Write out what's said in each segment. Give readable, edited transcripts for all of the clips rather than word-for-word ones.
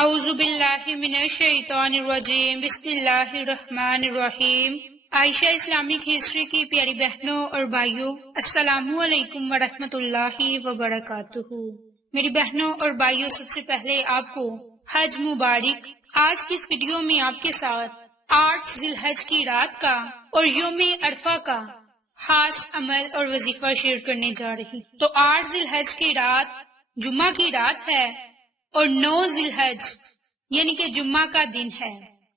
اعوذ باللہ من الشیطان الرجیم، بسم اللہ الرحمن الرحیم۔ عائشہ اسلامک ہسٹری کی پیاری بہنوں اور بھائیوں، السلام علیکم ورحمۃ اللہ وبرکاتہ۔ میری بہنوں اور بھائیوں، سب سے پہلے آپ کو حج مبارک۔ آج کی اس ویڈیو میں آپ کے ساتھ 8 ذی الحج کی رات کا اور یوم عرفہ کا خاص عمل اور وظیفہ شیئر کرنے جا رہی ہوں۔ تو 8 ذی الحج کی رات جمعہ کی رات ہے اور 9 ذی الحج یعنی کہ جمعہ کا دن ہے۔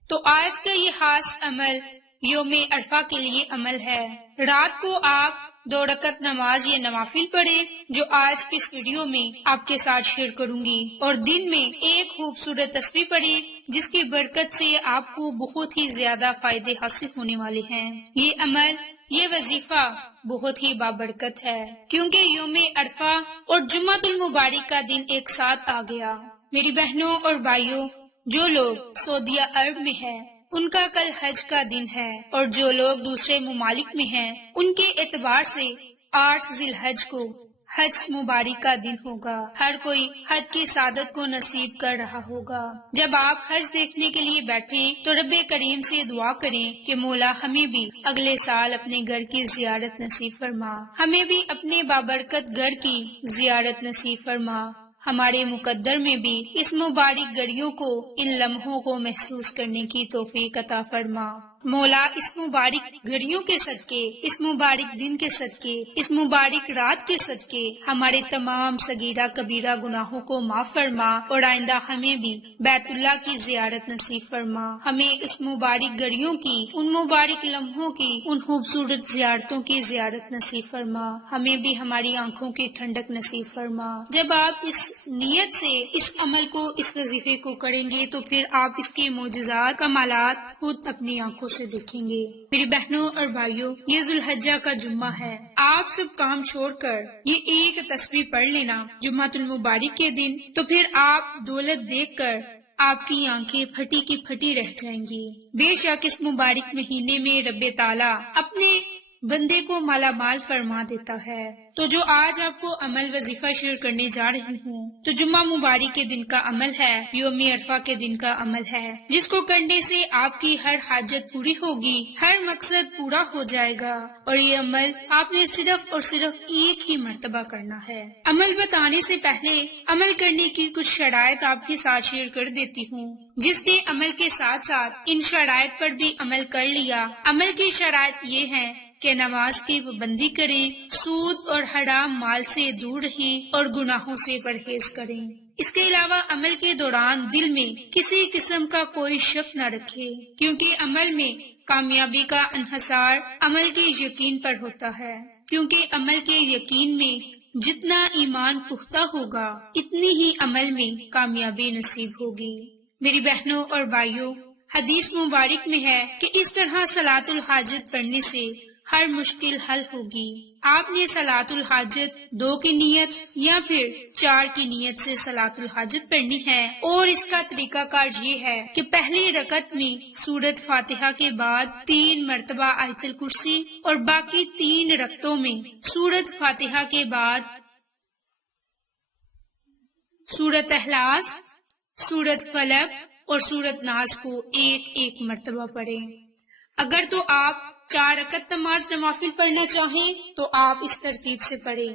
تو آج کا یہ خاص عمل یوم عرفہ کے لیے عمل ہے۔ رات کو آپ 2 رکعت نماز یا نوافل پڑھیں، جو آج کی اس ویڈیو میں آپ کے ساتھ شیئر کروں گی، اور دن میں ایک خوبصورت تسبیح پڑھیں جس کی برکت سے آپ کو بہت ہی زیادہ فائدے حاصل ہونے والے ہیں۔ یہ عمل، یہ وظیفہ بہت ہی بابرکت ہے، کیونکہ یوم عرفہ اور جمعۃ المبارک کا دن ایک ساتھ آ گیا۔ میری بہنوں اور بھائیوں، جو لوگ سعودیہ عرب میں ہیں ان کا کل حج کا دن ہے، اور جو لوگ دوسرے ممالک میں ہیں ان کے اعتبار سے 8 ذی الحج کو حج مبارک کا دن ہوگا۔ ہر کوئی حج کی سعادت کو نصیب کر رہا ہوگا۔ جب آپ حج دیکھنے کے لیے بیٹھیں تو رب کریم سے دعا کریں کہ مولا ہمیں بھی اگلے سال اپنے گھر کی زیارت نصیب فرما، ہمیں بھی اپنے بابرکت گھر کی زیارت نصیب فرما، ہمارے مقدر میں بھی اس مبارک گھڑیوں کو، ان لمحوں کو محسوس کرنے کی توفیق عطا فرما۔ مولا اس مبارک گھڑیوں کے صدقے، اس مبارک دن کے صدقے، اس مبارک رات کے صدقے ہمارے تمام صغیرہ کبیرہ گناہوں کو معاف فرما، اور آئندہ ہمیں بھی بیت اللہ کی زیارت نصیب فرما، ہمیں اس مبارک گھڑیوں کی، ان مبارک لمحوں کی، ان خوبصورت زیارتوں کی زیارت نصیب فرما، ہمیں بھی ہماری آنکھوں کی ٹھنڈک نصیب فرما۔ جب آپ اس نیت سے اس عمل کو، اس وظیفے کو کریں گے تو پھر آپ اس کے معجزات، کمالات خود اپنی آنکھوں سے دیکھیں گے۔ میری بہنوں اور بھائیوں، یہ ذی الحجہ کا جمعہ ہے، آپ سب کام چھوڑ کر یہ ایک تسبیح پڑھ لینا جمعۃ المبارک کے دن، تو پھر آپ دولت دیکھ کر آپ کی آنکھیں پھٹی کی پھٹی رہ جائیں گی۔ بے شک اس مبارک مہینے میں رب تعالیٰ اپنے بندے کو مالا مال فرما دیتا ہے۔ تو جو آج آپ کو عمل وظیفہ شیئر کرنے جا رہی ہوں تو جمعہ مبارک کے دن کا عمل ہے، یوم عرفہ کے دن کا عمل ہے، جس کو کرنے سے آپ کی ہر حاجت پوری ہوگی، ہر مقصد پورا ہو جائے گا، اور یہ عمل آپ نے صرف اور صرف ایک ہی مرتبہ کرنا ہے۔ عمل بتانے سے پہلے عمل کرنے کی کچھ شرائط آپ کے ساتھ شیئر کر دیتی ہوں۔ جس نے عمل کے ساتھ ساتھ ان شرائط پر بھی عمل کر لیا، عمل کی شرائط یہ ہیں کہ نماز کی پابندی کریں، سود اور حرام مال سے دور رہیں، اور گناہوں سے پرہیز کریں۔ اس کے علاوہ عمل کے دوران دل میں کسی قسم کا کوئی شک نہ رکھے، کیونکہ عمل میں کامیابی کا انحصار عمل کے یقین پر ہوتا ہے، کیونکہ عمل کے یقین میں جتنا ایمان پختہ ہوگا اتنی ہی عمل میں کامیابی نصیب ہوگی۔ میری بہنوں اور بھائیوں، حدیث مبارک میں ہے کہ اس طرح صلاۃ الحاجت پڑھنے سے ہر مشکل حل ہوگی۔ آپ نے صلاۃ الحاجت 2 کی نیت یا پھر 4 کی نیت سے صلاۃ الحاجت پڑھنی ہے، اور اس کا طریقہ کار یہ ہے کہ پہلی رکعت میں سورۃ فاتحہ کے بعد 3 مرتبہ آیت الکرسی، اور باقی 3 رکعتوں میں سورۃ فاتحہ کے بعد سورۃ اخلاص، سورۃ فلق اور سورۃ ناس کو ایک مرتبہ پڑھیں۔ اگر تو آپ 4 رکعت نماز نوافل پڑھنا چاہیں تو آپ اس ترتیب سے پڑھیں۔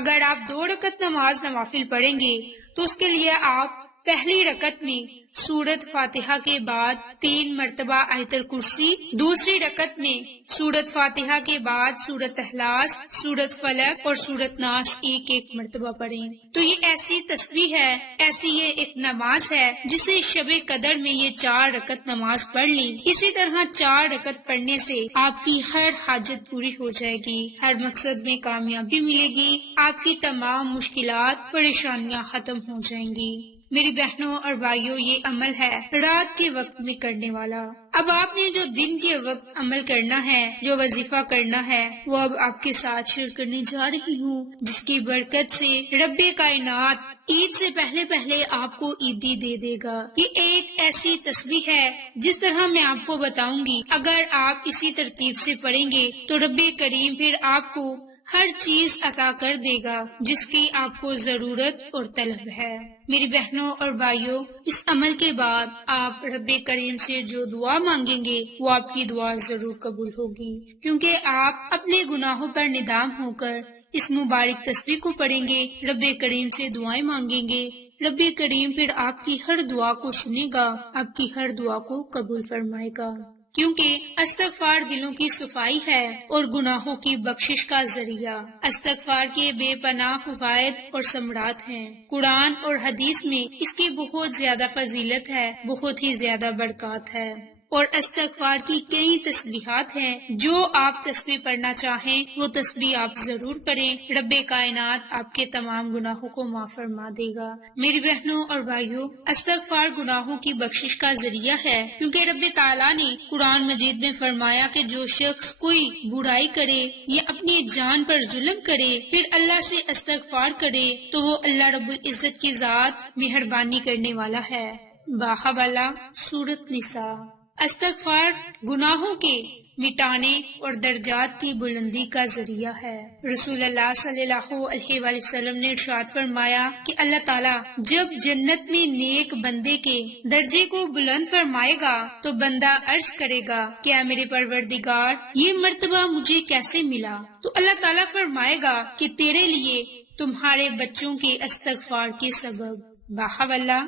اگر آپ 2 رکعت نماز نوافل پڑھیں گے تو اس کے لیے آپ پہلی رکعت میں سورۃ فاتحہ کے بعد 3 مرتبہ آیت الکرسی، دوسری رکعت میں سورۃ فاتحہ کے بعد سورۃ اخلاص، سورۃ فلق اور سورۃ ناس ایک مرتبہ پڑھیں۔ تو یہ ایسی تسبیح ہے، ایسی یہ ایک نماز ہے جسے شب قدر میں یہ 4 رکعت نماز پڑھ لی۔ اسی طرح 4 رکعت پڑھنے سے آپ کی ہر حاجت پوری ہو جائے گی، ہر مقصد میں کامیابی ملے گی، آپ کی تمام مشکلات، پریشانیاں ختم ہو جائیں گی۔ میری بہنوں اور بھائیوں، یہ عمل ہے رات کے وقت میں کرنے والا۔ اب آپ نے جو دن کے وقت عمل کرنا ہے، جو وظیفہ کرنا ہے، وہ اب آپ کے ساتھ شیئر کرنے جا رہی ہوں، جس کی برکت سے رب کائنات عید سے پہلے آپ کو عیدی دے دے گا۔ یہ ایک ایسی تسبیح ہے جس طرح میں آپ کو بتاؤں گی، اگر آپ اسی ترتیب سے پڑھیں گے تو رب کریم پھر آپ کو ہر چیز عطا کر دے گا جس کی آپ کو ضرورت اور طلب ہے۔ میری بہنوں اور بھائیوں، اس عمل کے بعد آپ رب کریم سے جو دعا مانگیں گے وہ آپ کی دعا ضرور قبول ہوگی، کیونکہ آپ اپنے گناہوں پر ندام ہو کر اس مبارک تسبیح کو پڑھیں گے، رب کریم سے دعائیں مانگیں گے۔ رب کریم پھر آپ کی ہر دعا کو سنے گا، آپ کی ہر دعا کو قبول فرمائے گا، کیونکہ استغفار دلوں کی صفائی ہے اور گناہوں کی بخشش کا ذریعہ۔ استغفار کے بے پناہ فوائد اور ثمرات ہیں۔ قرآن اور حدیث میں اس کی بہت زیادہ فضیلت ہے، بہت ہی زیادہ برکات ہے، اور استغفار کی کئی تسبیحات ہیں۔ جو آپ تسبیح پڑھنا چاہیں وہ تسبیح آپ ضرور پڑھیں، رب کائنات آپ کے تمام گناہوں کو معاف فرما دے گا۔ میری بہنوں اور بھائیوں، استغفار گناہوں کی بخشش کا ذریعہ ہے، کیونکہ رب تعالیٰ نے قرآن مجید میں فرمایا کہ جو شخص کوئی برائی کرے یا اپنی جان پر ظلم کرے پھر اللہ سے استغفار کرے تو وہ اللہ رب العزت کی ذات مہربانی کرنے والا ہے۔ باحوالہ سورۃ نساء۔ استغفار گناہوں کے مٹانے اور درجات کی بلندی کا ذریعہ ہے۔ رسول اللہ صلی اللہ علیہ وآلہ وسلم نے ارشاد فرمایا کہ اللہ تعالیٰ جب جنت میں نیک بندے کے درجے کو بلند فرمائے گا تو بندہ عرض کرے گا کیا میرے پروردگار یہ مرتبہ مجھے کیسے ملا؟ تو اللہ تعالیٰ فرمائے گا کہ تیرے لیے تمہارے بچوں کے استغفار کے سبب۔ باحوالہ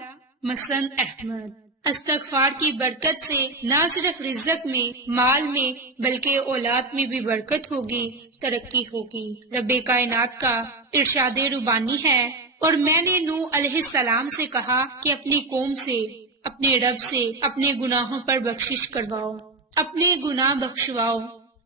مسند احمد۔ استغفار کی برکت سے نہ صرف رزق میں، مال میں، بلکہ اولاد میں بھی برکت ہوگی، ترقی ہوگی۔ رب کائنات کا ارشاد ربانی ہے، اور میں نے نوح علیہ السلام سے کہا کہ اپنی قوم سے، اپنے رب سے اپنے گناہوں پر بخشش کرواؤ، اپنے گناہ بخشواؤ،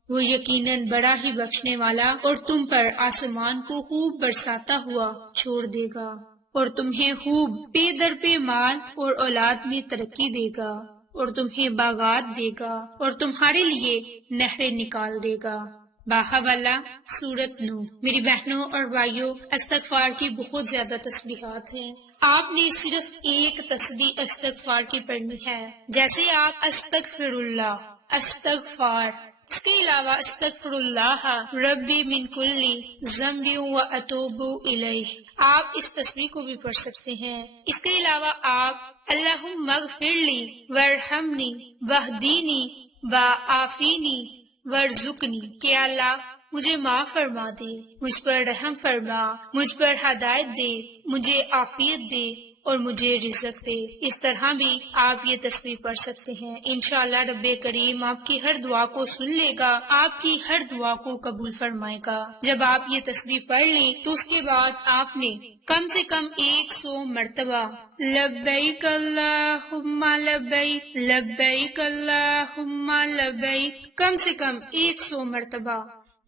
وہ یقیناً بڑا ہی بخشنے والا اور تم پر آسمان کو خوب برساتا ہوا چھوڑ دے گا، اور تمہیں خوب پے در پے مال اور اولاد میں ترقی دے گا، اور تمہیں باغات دے گا، اور تمہارے لیے نہریں نکال دے گا۔ باحوالہ سورۃ نوح۔ میری بہنوں اور بھائیوں، استغفار کی بہت زیادہ تسبیحات ہیں۔ آپ نے صرف ایک تسبیح استغفار کی پڑھنی ہے، جیسے آپ استغفر اللہ، استغفار، اس کے علاوہ استغفر اللہ ربی من کل ذنب و اتوب الیہ، آپ اس تسبیح کو بھی پڑھ سکتے ہیں۔ اس کے علاوہ آپ اللہم اغفر لی وارحمنی واہدینی وعافینی وارزقنی، کہ اللہ مجھے معاف فرما دے، مجھ پر رحم فرما، مجھ پر ہدایت دے، مجھے عافیت دے اور مجھے رزق دے۔ اس طرح بھی آپ یہ تسبیح پڑھ سکتے ہیں۔ انشاءاللہ رب کریم آپ کی ہر دعا کو سن لے گا، آپ کی ہر دعا کو قبول فرمائے گا۔ جب آپ یہ تسبیح پڑھ لیں تو اس کے بعد آپ نے کم سے کم 100 مرتبہ لبیک اللہم لبیک، لبیک اللہم لبیک، کم سے کم 100 مرتبہ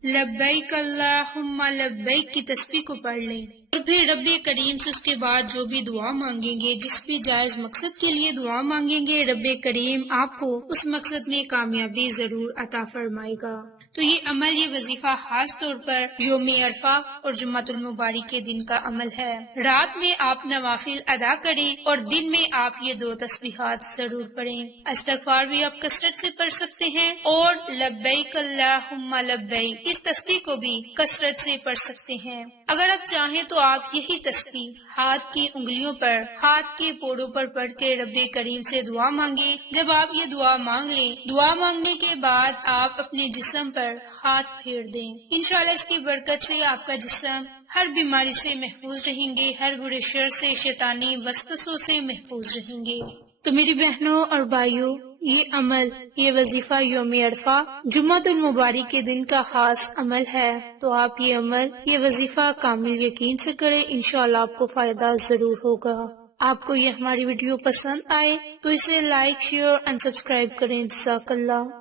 لبیک اللہم لبیک کی تسبیح کو پڑھ لیں، اور پھر رب کریم سے اس کے بعد جو بھی دعا مانگیں گے، جس بھی جائز مقصد کے لیے دعا مانگیں گے، رب کریم آپ کو اس مقصد میں کامیابی ضرور عطا فرمائے گا۔ تو یہ عمل، یہ وظیفہ خاص طور پر یوم عرفہ اور جمعۃ المبارک کے دن کا عمل ہے۔ رات میں آپ نوافل ادا کریں اور دن میں آپ یہ 2 تسبیحات ضرور پڑھیں۔ استغفار بھی آپ کثرت سے پڑھ سکتے ہیں، اور لبیک اللہم لبیک اس تسبیح کو بھی کثرت سے پڑھ سکتے ہیں۔ اگر آپ چاہیں تو آپ یہی تسبیح ہاتھ کی انگلیوں پر، ہاتھ کے پوڑوں پر پڑھ کے رب کریم سے دعا مانگیں۔ جب آپ یہ دعا مانگ لیں، دعا مانگنے کے بعد آپ اپنے جسم پر ہاتھ پھیر دیں۔ انشاءاللہ اس کی برکت سے آپ کا جسم ہر بیماری سے محفوظ رہیں گے، ہر برے شر سے، شیطانی وسوسوں سے محفوظ رہیں گے۔ تو میری بہنوں اور بھائیوں، یہ عمل، یہ وظیفہ یوم عرفہ جمعۃ المبارک کے دن کا خاص عمل ہے، تو آپ یہ عمل، یہ وظیفہ کامل یقین سے کریں، انشاءاللہ آپ کو فائدہ ضرور ہوگا۔ آپ کو یہ ہماری ویڈیو پسند آئے تو اسے لائک، شیئر اور سبسکرائب کریں۔ جزاک اللہ۔